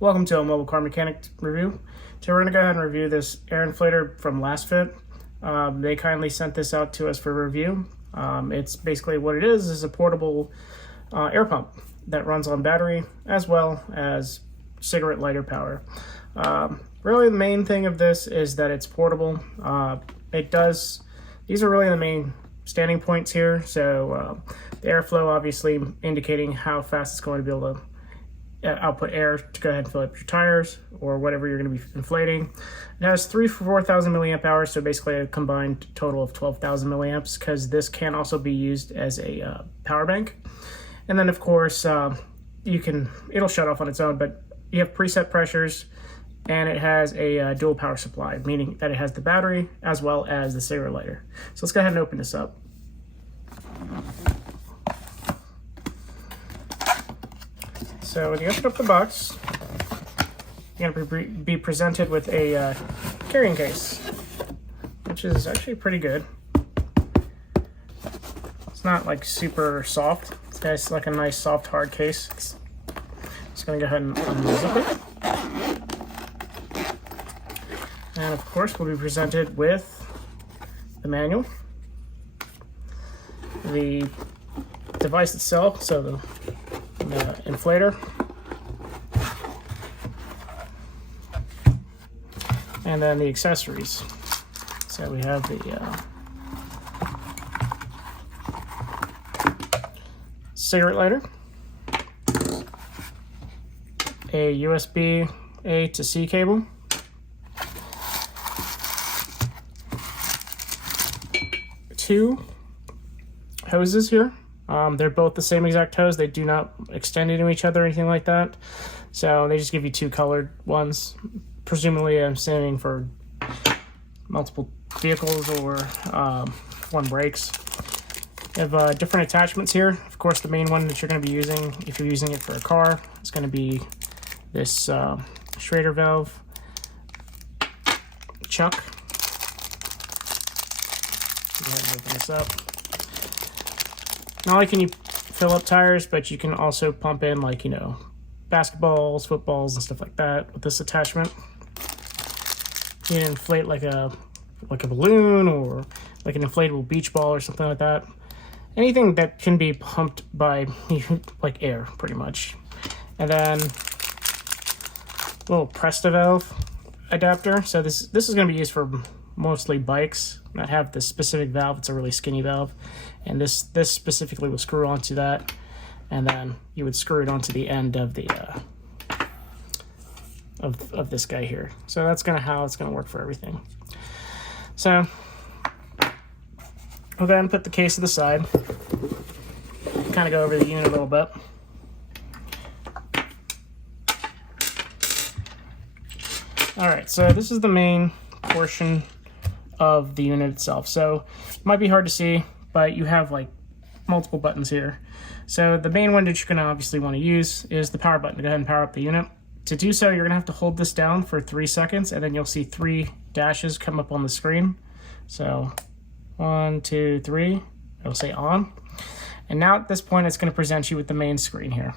Welcome to a mobile car mechanic review. Today we're going to go ahead and review this air inflator from LASFIT. They kindly sent this out to us for review. It's basically what it is a portable air pump that runs on battery as well as cigarette lighter power. Really the main thing of this is that it's portable. These are really the main standing points here. So the airflow obviously indicating how fast it's going to be able to output air to go ahead and fill up your tires or whatever you're going to be inflating. It has 4,000 milliamp hours, so basically a combined total of 12,000 milliamps, because this can also be used as a power bank. And then of course it'll shut off on its own, but you have preset pressures, and it has a dual power supply, meaning that it has the battery as well as the cigarette lighter. So let's go ahead and open this up. So when you open up the box, you're going to be presented with a carrying case, which is actually pretty good. It's not like super soft. It's like a nice soft hard case. Just going to go ahead and unzip it. And of course we'll be presented with the manual, the device itself, so the inflator, and then the accessories. So we have the cigarette lighter, a USB A to C cable, two hoses here. They're both the same exact hose. They do not extend into each other or anything like that. So they just give you two colored ones. Presumably, I'm assuming for multiple vehicles or one brakes. You have different attachments here. Of course, the main one that you're going to be using, if you're using it for a car, is going to be this Schrader valve chuck. Go ahead and open this up. Not only can you fill up tires, but you can also pump in, like, basketballs, footballs, and stuff like that with this attachment. You can inflate like a balloon or like an inflatable beach ball or something like that. Anything that can be pumped by like air, pretty much. And then little Presto valve adapter. So this is going to be used for mostly bikes that have this specific valve. It's a really skinny valve, and this specifically will screw onto that, and then you would screw it onto the end of the of this guy here. So that's how it's gonna work for everything. So we'll go ahead and put the case to the side, kind of go over the unit a little bit. All right, so this is the main portion of the unit itself. So it might be hard to see, but you have like multiple buttons here. So the main one that you're gonna obviously want to use is the power button to go ahead and power up the unit. To do so, you're gonna have to hold this down for 3 seconds, and then you'll see 3 dashes come up on the screen. So 1, 2, 3, it'll say on. And now at this point, it's gonna present you with the main screen here.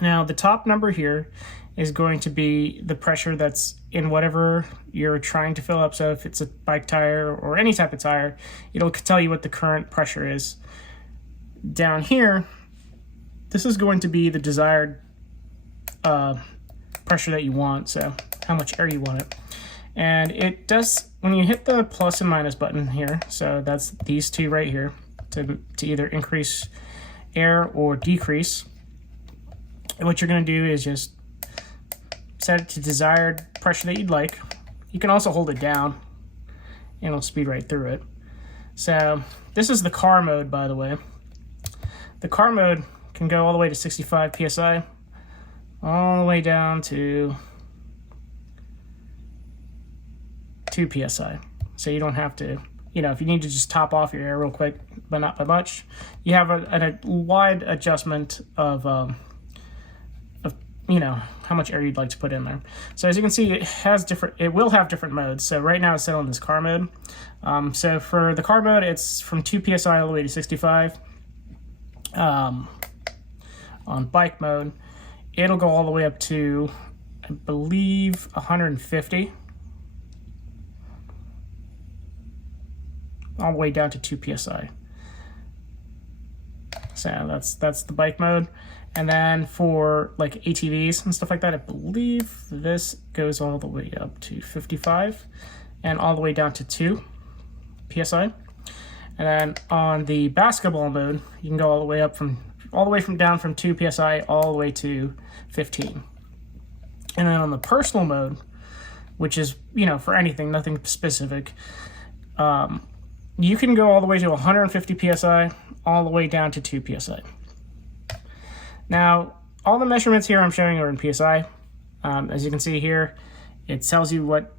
Now the top number here is going to be the pressure that's in whatever you're trying to fill up. So if it's a bike tire or any type of tire, it'll tell you what the current pressure is. Down here, this is going to be the desired pressure that you want, so how much air you want it. And it does, when you hit the plus and minus button here, so that's these two right here, to either increase air or decrease. And what you're going to do is just set it to desired pressure that you'd like. You can also hold it down and it'll speed right through it. So this is the car mode, by the way. The car mode can go all the way to 65 psi, all the way down to 2 psi. So you don't have to, if you need to just top off your air real quick, but not by much, you have a wide adjustment of how much air you'd like to put in there. So as you can see, it will have different modes. So right now it's set on this car mode. So for the car mode, it's from 2 psi all the way to 65. On bike mode, it'll go all the way up to, I believe, 150. All the way down to 2 psi. So that's the bike mode. And then for like ATVs and stuff like that, I believe this goes all the way up to 55 and all the way down to 2 psi. And then on the basketball mode, you can go all the way down from 2 psi all the way to 15. And then on the personal mode, which is, you know, for anything, nothing specific, you can go all the way to 150 psi, all the way down to 2 psi. Now, all the measurements here I'm showing are in psi. As you can see here, it tells you what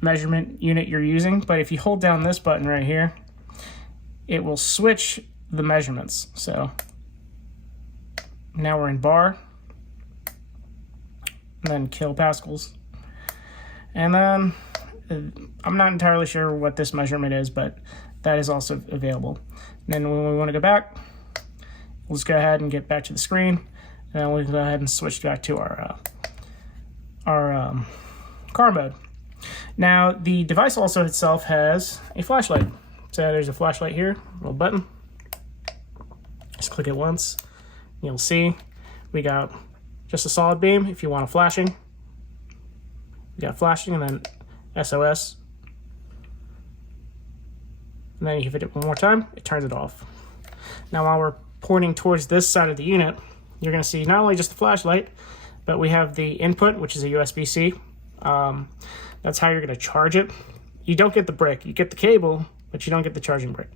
measurement unit you're using, but if you hold down this button right here, it will switch the measurements. So now we're in bar, and then kilopascals. And then I'm not entirely sure what this measurement is, but that is also available. And then when we want to go back, we'll just go ahead and get back to the screen, and then we'll go ahead and switch back to our car mode. Now, the device also itself has a flashlight. So there's a flashlight here, little button. Just click it once. You'll see we got just a solid beam if you want a flashing. We got flashing and then SOS. And then you hit it one more time, it turns it off. Now while we're pointing towards this side of the unit, you're going to see not only just the flashlight, but we have the input, which is a USB-C. That's how you're going to charge it. You don't get the brick, you get the cable, but you don't get the charging brick.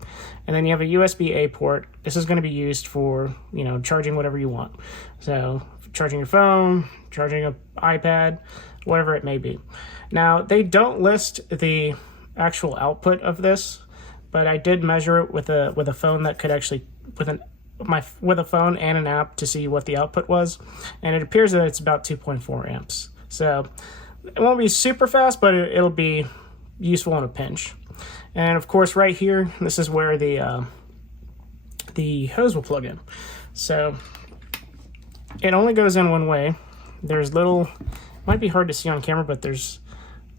And then you have a USB-A port. This is going to be used for, you know, charging whatever you want. So charging your phone, charging an iPad, whatever it may be. Now, they don't list the actual output of this, but I did measure it with a phone that could actually, with a phone and an app to see what the output was, and it appears that it's about 2.4 amps. So it won't be super fast, but it'll be useful in a pinch. And of course, right here, this is where the hose will plug in. So it only goes in one way. There's little, might be hard to see on camera, but there's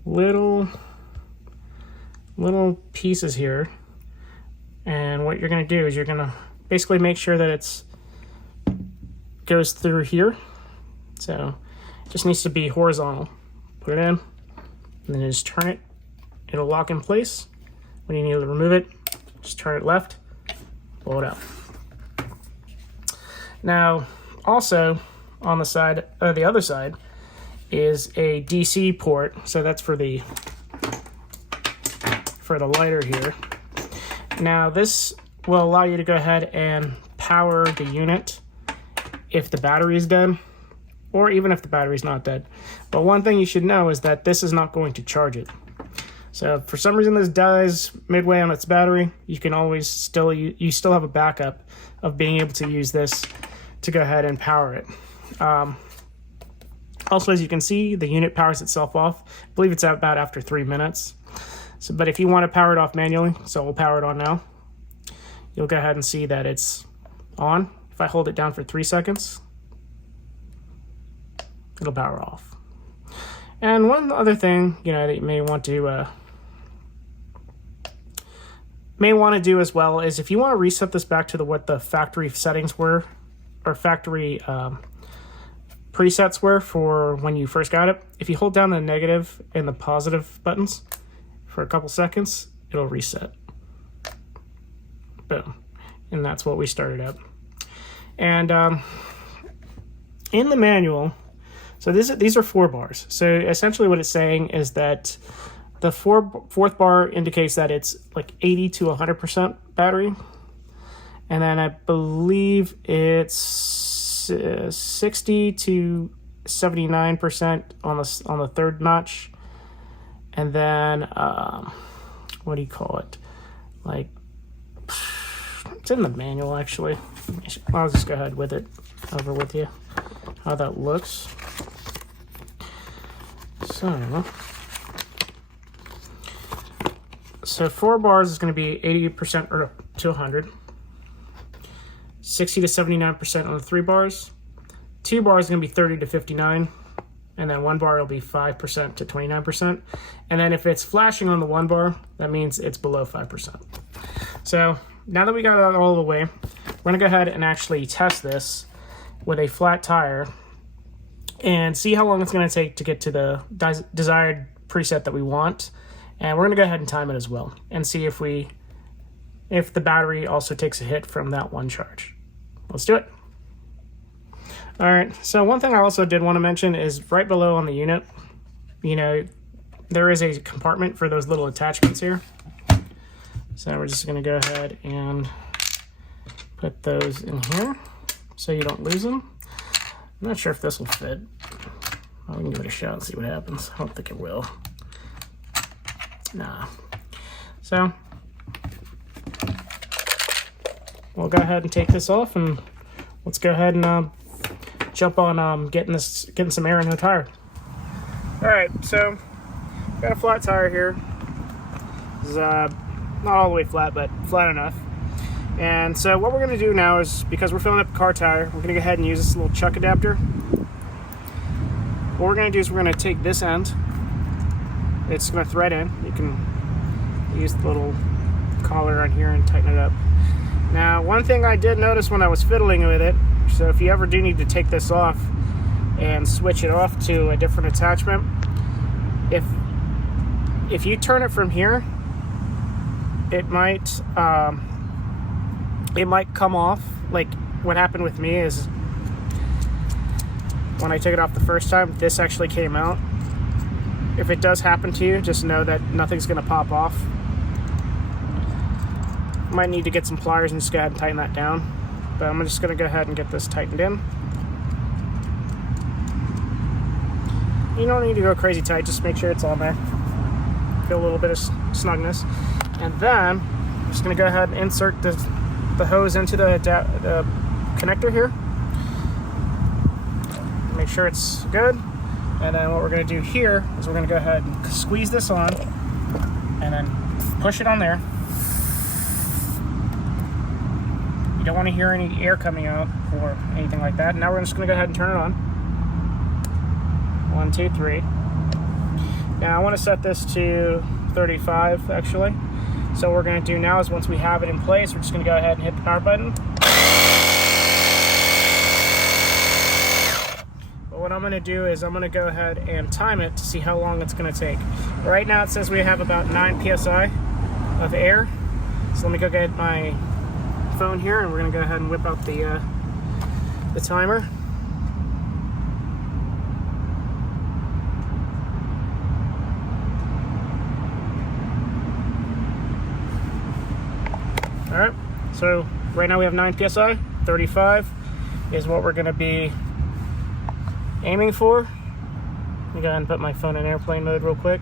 little pieces here. And what you're going to do is you're going to basically make sure that it's goes through here. So it just needs to be horizontal. Put it in, and then just turn it. It'll lock in place. When you need to remove it, just turn it left, pull it out. Now, also on the side, the other side, is a DC port. So that's for the lighter here. Now this will allow you to go ahead and power the unit if the battery is dead, or even if the battery's not dead. But one thing you should know is that this is not going to charge it. So if for some reason this dies midway on its battery, you can always still have a backup of being able to use this to go ahead and power it. Also, as you can see, the unit powers itself off. I believe it's about after 3 minutes. So, but if you want to power it off manually, so we'll power it on now, you'll go ahead and see that it's on. If I hold it down for 3 seconds, it'll power off. And one other thing, you know, that you may want to do as well is if you want to reset this back to what the factory settings were, or factory presets were for when you first got it. If you hold down the negative and the positive buttons for a couple seconds, it'll reset. Boom. And that's what we started at. And in the manual, so these are 4 bars. So essentially what it's saying is that the fourth bar indicates that it's like 80 to 100% battery. And then I believe it's 60 to 79% on the third notch. And then, what do you call it? Like, it's in the manual actually. I'll just go ahead with it over with you, how that looks. So 4 bars is going to be 80% or to 100. 60 to 79% on the 3 bars. 2 bars is going to be 30 to 59, and then 1 bar will be 5% to 29%. And then if it's flashing on the 1 bar, that means it's below 5%. So now that we got that all the way, we're going to go ahead and actually test this with a flat tire and see how long it's going to take to get to the desired preset that we want. And we're going to go ahead and time it as well and see if the battery also takes a hit from that one charge. Let's do it. All right, so one thing I also did want to mention is right below on the unit, you know, there is a compartment for those little attachments here. So we're just going to go ahead and put those in here so you don't lose them. I'm not sure if this will fit. Well, we can give it a shot and see what happens. I don't think it will. Nah. So we'll go ahead and take this off, and let's go ahead and jump on getting some air in the tire. All right, so got a flat tire here. This is not all the way flat, but flat enough. And so what we're going to do now is, because we're filling up a car tire, we're going to go ahead and use this little chuck adapter. What we're going to do is we're going to take this end. It's going to thread in. You can use the little collar on here and tighten it up. Now, one thing I did notice when I was fiddling with it, so if you ever do need to take this off and switch it off to a different attachment, if you turn it from here, it might come off. Like what happened with me is when I took it off the first time, this actually came out. If it does happen to you, just know that nothing's going to pop off. Might need to get some pliers and just go ahead and tighten that down. But I'm just going to go ahead and get this tightened in. You don't need to go crazy tight, just make sure it's on there. Feel a little bit of snugness. And then I'm just going to go ahead and insert the hose into the connector here. Make sure it's good. And then what we're going to do here is we're going to go ahead and squeeze this on and then push it on there. You don't want to hear any air coming out or anything like that. Now we're just going to go ahead and turn it on. 1, 2, 3. Now I want to set this to 35 actually. So what we're going to do now is once we have it in place, we're just going to go ahead and hit the power button. But what I'm going to do is I'm going to go ahead and time it to see how long it's going to take. Right now it says we have about 9 psi of air. So let me go get my phone here, and we're going to go ahead and whip out the timer. All right, so right now we have 9 psi. 35 is what we're going to be aiming for. Let me go ahead and put my phone in airplane mode real quick.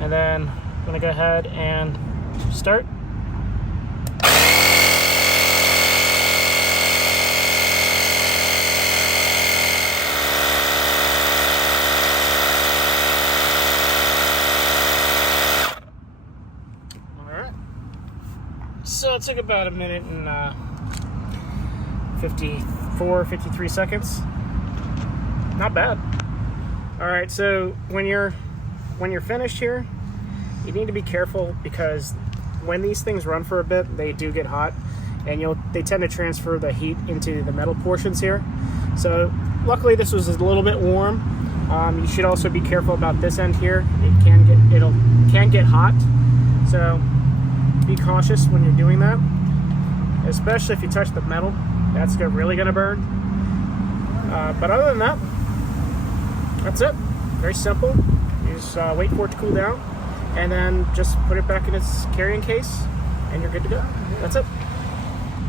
And then I'm going to go ahead and start. So it took about a minute and 53 seconds. Not bad. All right, so when you're finished here, you need to be careful, because when these things run for a bit, they do get hot, and they tend to transfer the heat into the metal portions here. So luckily this was a little bit warm. You should also be careful about this end here. It can get hot. So be cautious when you're doing that, especially if you touch the metal. That's really going to burn. But other than that, that's it. Very simple. You just wait for it to cool down, and then just put it back in its carrying case, and you're good to go. That's it.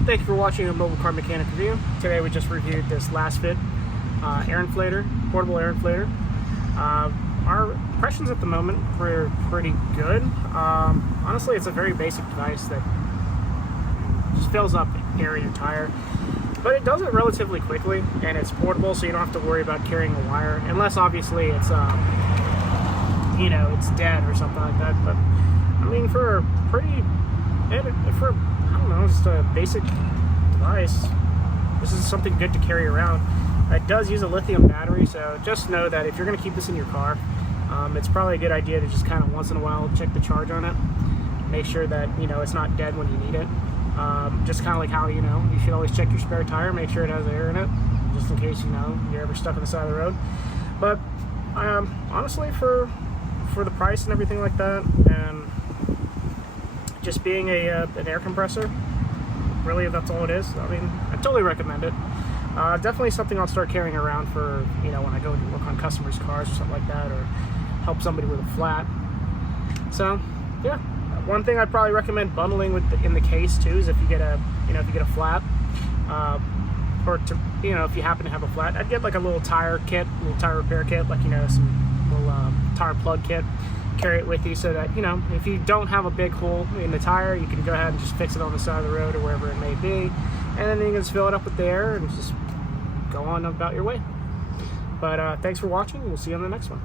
Thank you for watching a mobile car mechanic review. Today we just reviewed this LASFIT air inflator, portable air inflator. Our impressions at the moment were pretty good. Honestly, it's a very basic device that just fills up air in your tire, but it does it relatively quickly, and it's portable, so you don't have to worry about carrying a wire, unless obviously it's it's dead or something like that. But I mean, for I don't know, just a basic device, this is something good to carry around. It does use a lithium battery, so just know that if you're going to keep this in your car, it's probably a good idea to just kind of once in a while check the charge on it. Make sure that, you know, it's not dead when you need it. Just kind of like how, you know, you should always check your spare tire, make sure it has air in it, just in case, you know, you're ever stuck on the side of the road. But honestly, for the price and everything like that, and just being an air compressor, really, that's all it is. I mean, I totally recommend it. Definitely something I'll start carrying around for, you know, when I go to work on customers' cars or something like that, or help somebody with a flat. So, yeah, one thing I'd probably recommend bundling in the case too is if you get a, you know, if you get a flat, or to, you know, if you happen to have a flat, I'd get like a little tire kit, a little tire repair kit, like, you know, some little tire plug kit. Carry it with you so that, you know, if you don't have a big hole in the tire, you can go ahead and just fix it on the side of the road or wherever it may be, and then you can just fill it up with the air and just go on about your way. But thanks for watching. We'll see you on the next one.